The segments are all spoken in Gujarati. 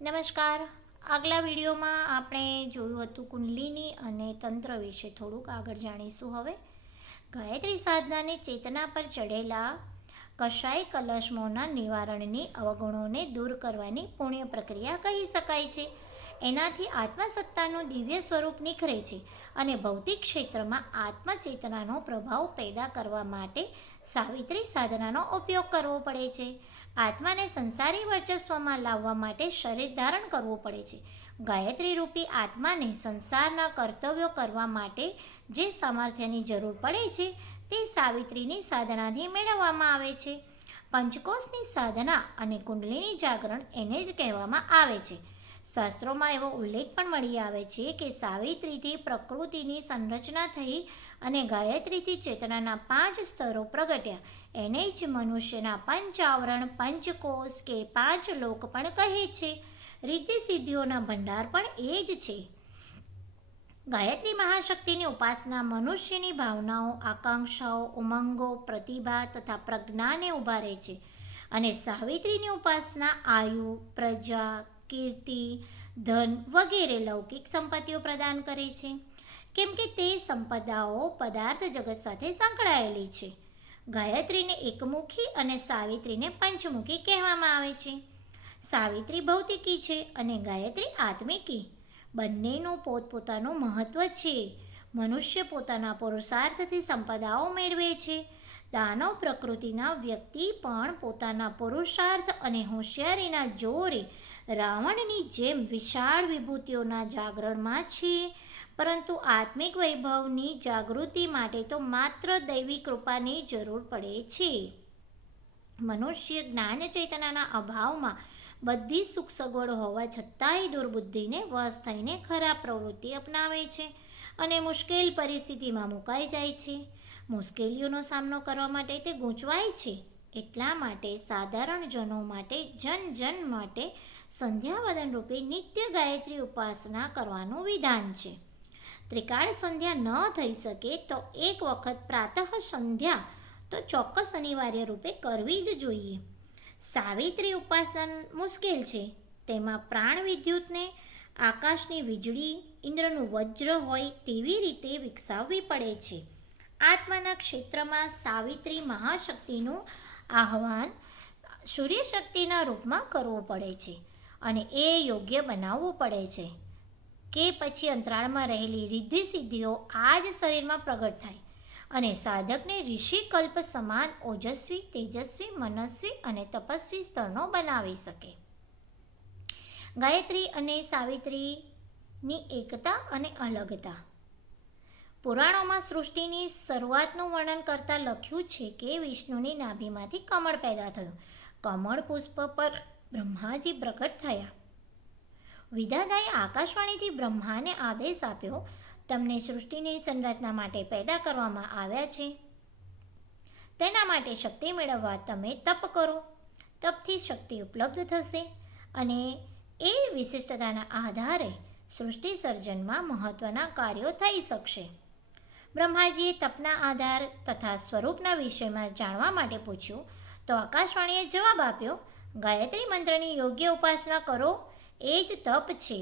નમસ્કાર. આગલા વિડીયોમાં આપણે જોયું હતું કુંડલીની અને તંત્ર વિશે થોડુંક આગળ જાણીશું. હવે ગાયત્રી સાધનાની ચેતના પર ચડેલા કશાય કલશમોના નિવારણની અવગુણોને દૂર કરવાની પુણ્ય પ્રક્રિયા કહી શકાય છે. એનાથી આત્મસત્તાનું દિવ્ય સ્વરૂપ નિખરે છે અને ભૌતિક ક્ષેત્રમાં આત્મચેતનાનો પ્રભાવ પેદા કરવા માટે સાવિત્રી સાધનાનો ઉપયોગ કરવો પડે છે. આત્માને સંસારી વર્ચસ્વમાં લાવવા માટે શરીર ધારણ કરવું પડે છે. ગાયત્રી રૂપી આત્માને સંસારના કર્તવ્યો કરવા માટે જે સામર્થ્યની જરૂર પડે છે તે સાવિત્રીની સાધનાથી મેળવવામાં આવે છે. પંચકોશની સાધના અને કુંડલીની જાગરણ એને જ કહેવામાં આવે છે. શાસ્ત્રોમાં એવો ઉલ્લેખ પણ મળી આવે છે કે સાવિત્રીથી પ્રકૃતિની સંરચના થઈ અને ગાયત્રીથી ચેતનાના 5 સ્તરો પ્રગટ્યા. એને જ મનુષ્યના પંચાવરણ, પંચકોશ કે 5 લોક પણ કહે છે. રીતિ સિદ્ધિઓના ભંડાર પણ એ જ છે. ગાયત્રી મહાશક્તિની ઉપાસના મનુષ્યની ભાવનાઓ, આકાંક્ષાઓ, ઉમંગો, પ્રતિભા તથા પ્રજ્ઞાને ઉભારે છે અને સાવિત્રીની ઉપાસના આયુ, પ્રજા, કીર્તિ, ધન વગેરે લૌકિક સંપત્તિઓ પ્રદાન કરે છે, કેમ કે તે સંપદાઓ પદાર્થ જગત સાથે સંકળાયેલી છે. ગાયત્રીને એકમુખી અને સાવિત્રીને પંચમુખી કહેવામાં આવે છે. સાવિત્રી ભૌતિકી છે અને ગાયત્રી આત્મિકી. બંનેનું પોતપોતાનું મહત્વ છે. મનુષ્ય પોતાના પુરુષાર્થથી સંપદાઓ મેળવે છે. દાનવ પ્રકૃતિના વ્યક્તિ પણ પોતાના પુરુષાર્થ અને હોશિયારીના જોરે રાવણની જેમ વિશાળ વિભૂતિઓના જાગરણમાં છે. પરંતુ આત્મિક વૈભવની જાગૃતિ માટે તો માત્ર દૈવી કૃપાની જરૂર પડે છે. મનુષ્ય જ્ઞાન ચેતનાના અભાવમાં બધી સુખ સગવડ હોવા છતાંય દુર્બુદ્ધિને વશ થઈને ખરાબ પ્રવૃત્તિ અપનાવે છે અને મુશ્કેલ પરિસ્થિતિમાં મુકાઈ જાય છે. મુશ્કેલીઓનો સામનો કરવા માટે તે ગૂંચવાય છે. એટલા માટે સાધારણ જનો માટે, જન માટે સંધ્યાવદન રૂપે નિત્ય ગાયત્રી ઉપાસના કરવાનું વિધાન છે. ત્રિકાળ સંધ્યા ન થઈ શકે તો એક વખત પ્રાતઃ સંધ્યા તો ચોક્કસ અનિવાર્ય રૂપે કરવી જ જોઈએ. સાવિત્રી ઉપાસના મુશ્કેલ છે. તેમાં પ્રાણ વિદ્યુતને આકાશની વીજળી, ઇન્દ્રનું વજ્ર હોય તેવી રીતે વિકસાવવી પડે છે. આત્માના ક્ષેત્રમાં સાવિત્રી મહાશક્તિનું આહ્વાન સૂર્યશક્તિના રૂપમાં કરવું પડે છે અને એ યોગ્ય બનાવવું પડે છે કે પછી અંતરાળમાં રહેલી રિદ્ધિ સિદ્ધિઓ આ જ શરીરમાં પ્રગટ થાય અને સાધકને ઋષિકલ્પ સમાન ઓજસ્વી, તેજસ્વી, મનસ્વી અને તપસ્વી સ્તરનો બનાવી શકે. ગાયત્રી અને સાવિત્રીની એકતા અને અલગતા. પુરાણોમાં સૃષ્ટિની શરૂઆતનું વર્ણન કરતાં લખ્યું છે કે વિષ્ણુની નાભીમાંથી કમળ પેદા થયું. કમળ પુષ્પ પર બ્રહ્માજી પ્રગટ થયા. વિધાતાએ આકાશવાણીથી બ્રહ્માને આદેશ આપ્યો, તમને સૃષ્ટિની સંરચના માટે પેદા કરવામાં આવ્યા છે. તેના માટે શક્તિ મેળવવા તમે તપ કરો. તપથી શક્તિ ઉપલબ્ધ થશે અને એ વિશિષ્ટતાના આધારે સૃષ્ટિ સર્જનમાં મહત્વના કાર્યો થઈ શકશે. બ્રહ્માજીએ તપના આધાર તથા સ્વરૂપના વિષયમાં જાણવા માટે પૂછ્યું તો આકાશવાણીએ જવાબ આપ્યો, ગાયત્રી મંત્રની યોગ્ય ઉપાસના કરો, એ જ તપ છે.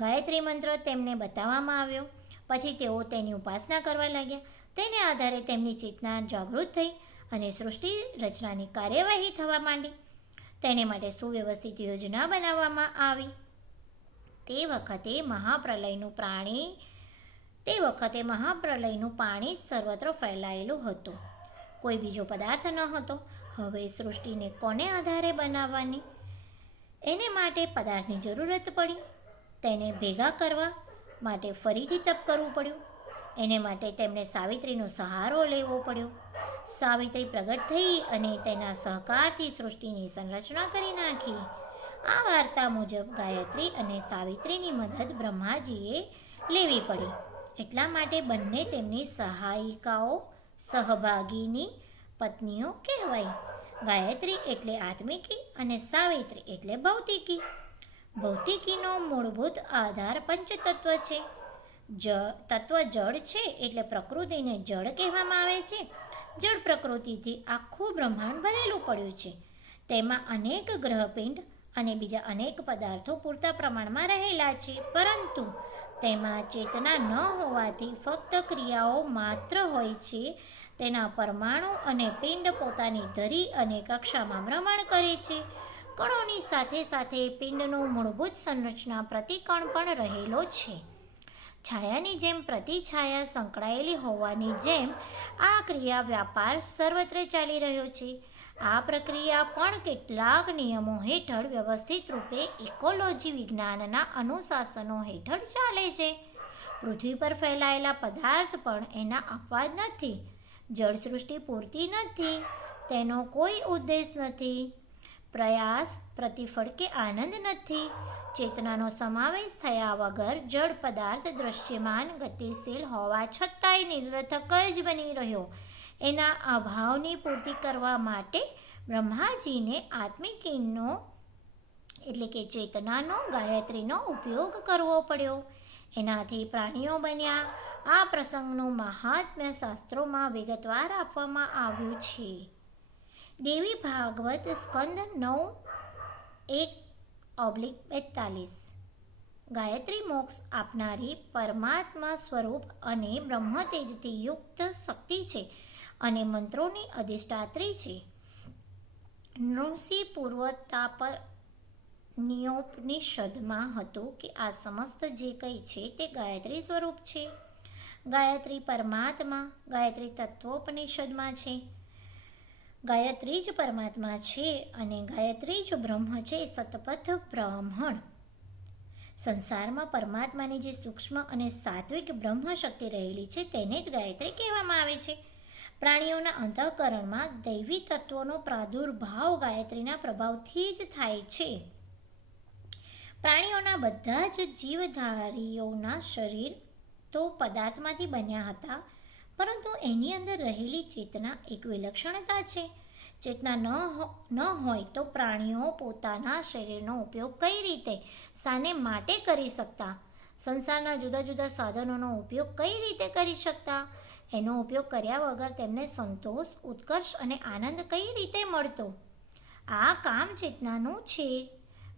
ગાયત્રી મંત્ર તેમને બતાવવામાં આવ્યો. પછી તેઓ તેની ઉપાસના કરવા લાગ્યા. તેને આધારે તેમની ચેતના જાગૃત થઈ અને સૃષ્ટિ રચનાની કાર્યવાહી થવા માંડી. તેને માટે સુવ્યવસ્થિત યોજના બનાવવામાં આવી. તે વખતે મહાપ્રલયનું પાણી સર્વત્ર ફેલાયેલું હતું. કોઈ બીજો પદાર્થ ન હતો. હવે સૃષ્ટિને કોને આધારે બનાવવાની? એને માટે પદાર્થની જરૂરત પડી. તેને ભેગા કરવા માટે ફરીથી તપ કરવું પડ્યું. એને માટે તેમણે સાવિત્રીનો સહારો લેવો પડ્યો. સાવિત્રી પ્રગટ થઈ અને તેના સહકારથી સૃષ્ટિની સંરચના કરી નાખી. આ વાર્તા મુજબ ગાયત્રી અને સાવિત્રીની મદદ બ્રહ્માજીએ લેવી પડી. એટલા માટે બંને તેમની સહાયિકાઓ, સહભાગીની પત્નીઓ કહેવાય. ગાયત્રી એટલે આત્મિકી અને સાવિત્રી એટલે ભૌતિકી. ભૌતિકીનો મૂળભૂત આધાર પંચતત્વ છે. તત્વ જળ છે એટલે પ્રકૃતિને જળ કહેવામાં આવે છે. જળ પ્રકૃતિથી આખું બ્રહ્માંડ ભરેલું પડ્યું છે. તેમાં અનેક ગ્રહપિંડ અને બીજા અનેક પદાર્થો પૂરતા પ્રમાણમાં રહેલા છે, પરંતુ તેમાં ચેતના ન હોવાથી ફક્ત ક્રિયાઓ માત્ર હોય છે. તેના પરમાણુ અને પિંડ પોતાની ધરી અને કક્ષામાં ભ્રમણ કરે છે. કણોની સાથે સાથે પિંડનું મૂળભૂત સંરચના પ્રતિકણ પણ રહેલો છે. છાયાની જેમ પ્રતિછાયા સંકળાયેલી હોવાની જેમ આ ક્રિયા વ્યાપાર સર્વત્ર ચાલી રહ્યો છે. આ પ્રક્રિયા પણ કેટલાક નિયમો હેઠળ વ્યવસ્થિત રૂપે ઇકોલોજી વિજ્ઞાનના અનુશાસનો હેઠળ ચાલે છે. પૃથ્વી પર ફેલાયેલા પદાર્થ પણ એના અપવાદ નથી. જળસૃષ્ટિ પૂરતી નથી. તેનો કોઈ ઉદ્દેશ નથી. પ્રયાસ, પ્રતિફળ કે આનંદ નથી. ચેતનાનો સમાવેશ થયા વગર જળ પદાર્થ દૃશ્યમાન, ગતિશીલ હોવા છતાંય નિરર્થક જ બની રહ્યો. એના અભાવની પૂર્તિ કરવા માટે બ્રહ્માજીને આત્મિકીનો એટલે કે ચેતનાનો, ગાયત્રીનો ઉપયોગ કરવો પડ્યો. એનાથી પ્રાણીઓ બન્યા. આ પ્રસંગનું મહાત્મ્ય શાસ્ત્રોમાં વિગતવાર આપવામાં આવ્યું છે. દેવી ભાગવત સ્કંદ 9:1-42 ગાયત્રી મોક્ષ આપનારી પરમાત્મા સ્વરૂપ અને બ્રહ્મ તેજથી યુક્ત શક્તિ છે અને મંત્રોની અધિષ્ઠાત્રી છે. નૃસિંહ પૂર્વતાપનિયોપનિષદમાં હતું કે આ સમસ્ત જે કંઈ છે તે ગાયત્રી સ્વરૂપ છે. ગાયત્રી પરમાત્મા, ગાયત્રી તત્વોપનિષદમાં છે. ગાયત્રી જ પરમાત્મા છે અને ગાયત્રી જ બ્રહ્મ છે. સતપથ બ્રાહ્મણ. સંસારમાં પરમાત્માની જે સૂક્ષ્મ અને સાત્વિક બ્રહ્મ શક્તિ રહેલી છે તેને જ ગાયત્રી કહેવામાં આવે છે. પ્રાણીઓના અંતઃકરણમાં દૈવી તત્વોનો પ્રાદુર્ભાવ ગાયત્રીના પ્રભાવથી જ થાય છે. પ્રાણીઓના બધા જ જીવધારીઓના શરીર તો પદાર્થમાંથી બન્યા હતા, પરંતુ એની અંદર રહેલી ચેતના એક વિલક્ષણતા છે. ચેતના ન હોય તો પ્રાણીઓ પોતાના શરીરનો ઉપયોગ કઈ રીતે, શાને માટે કરી શકતા? સંસારના જુદા જુદા સાધનોનો ઉપયોગ કઈ રીતે કરી શકતા? એનો ઉપયોગ કર્યા વગર તેમને સંતોષ, ઉત્કર્ષ અને આનંદ કઈ રીતે મળતો? આ કામ ચેતનાનું છે.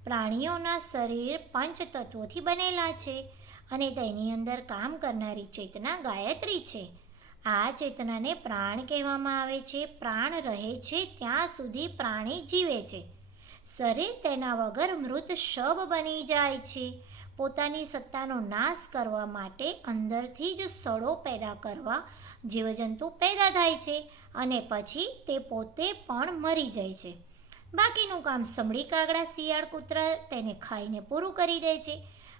પ્રાણીઓના શરીર પંચતત્વોથી બનેલા છે અને તેની અંદર કામ કરનારી ચેતના ગાયત્રી છે. આ ચેતનાને પ્રાણ કહેવામાં આવે છે. પ્રાણ રહે છે ત્યાં સુધી પ્રાણી જીવે છે. શરીર તેના વગર મૃત શબ બની જાય છે. પોતાની સત્તાનો નાશ કરવા માટે અંદરથી જ સડો પેદા કરવા જીવજંતુ પેદા થાય છે અને પછી તે પોતે પણ મરી જાય છે. બાકીનું કામ સમડી, કાગડા, શિયાળ, કૂતરા તેને ખાઈને પૂરું કરી દે છે.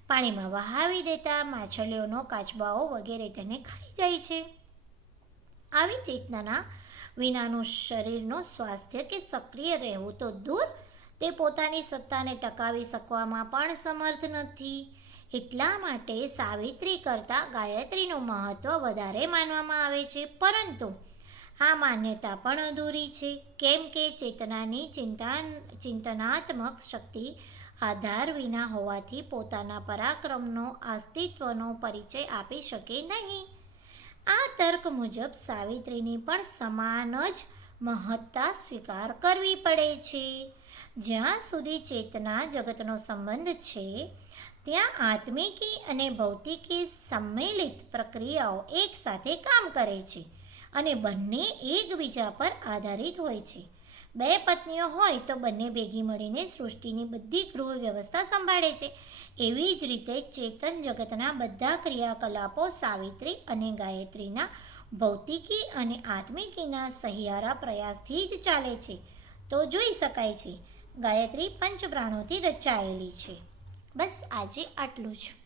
પાણીમાં વહાવી દેતા માછલીઓનો, કાચબાઓ વગેરે તેને ખાઈ જાય છે. આવી ચેતનાના વિનાનું શરીરનું સ્વાસ્થ્ય કે સક્રિય રહેવું તો દૂર, તે પોતાની સત્તાને ટકાવી શકવામાં પણ સમર્થ નથી. એટલા માટે સાવિત્રી કરતાં ગાયત્રીનું મહત્ત્વ વધારે માનવામાં આવે છે. પરંતુ આ માન્યતા પણ અધૂરી છે, કેમ કે ચેતનાની ચિંતનાત્મક શક્તિ આધાર વિના હોવાથી પોતાના પરાક્રમનો, અસ્તિત્વનો પરિચય આપી શકે નહીં. આ તર્ક મુજબ સાવિત્રીની પણ સમાન જ મહત્તા સ્વીકાર કરવી પડે છે. જ્યાં સુધી ચેતના જગતનો સંબંધ છે, ત્યાં આત્મિકી અને ભૌતિકી સંમેલિત પ્રક્રિયાઓ એકસાથે કામ કરે છે અને બંને એકબીજા પર આધારિત હોય છે. બે પત્નીઓ હોય તો બંને ભેગી મળીને સૃષ્ટિની બધી ગૃહ વ્યવસ્થા સંભાળે છે. એવી જ રીતે ચેતન જગતના બધા ક્રિયાકલાપો સાવિત્રી અને ગાયત્રીના ભૌતિકી અને આત્મિકીના સહિયારા પ્રયાસથી જ ચાલે છે. તો જોઈ શકાય છે ગાયત્રી પંચપ્રાણોથી રચાયેલી છે. બસ આજે આટલું જ.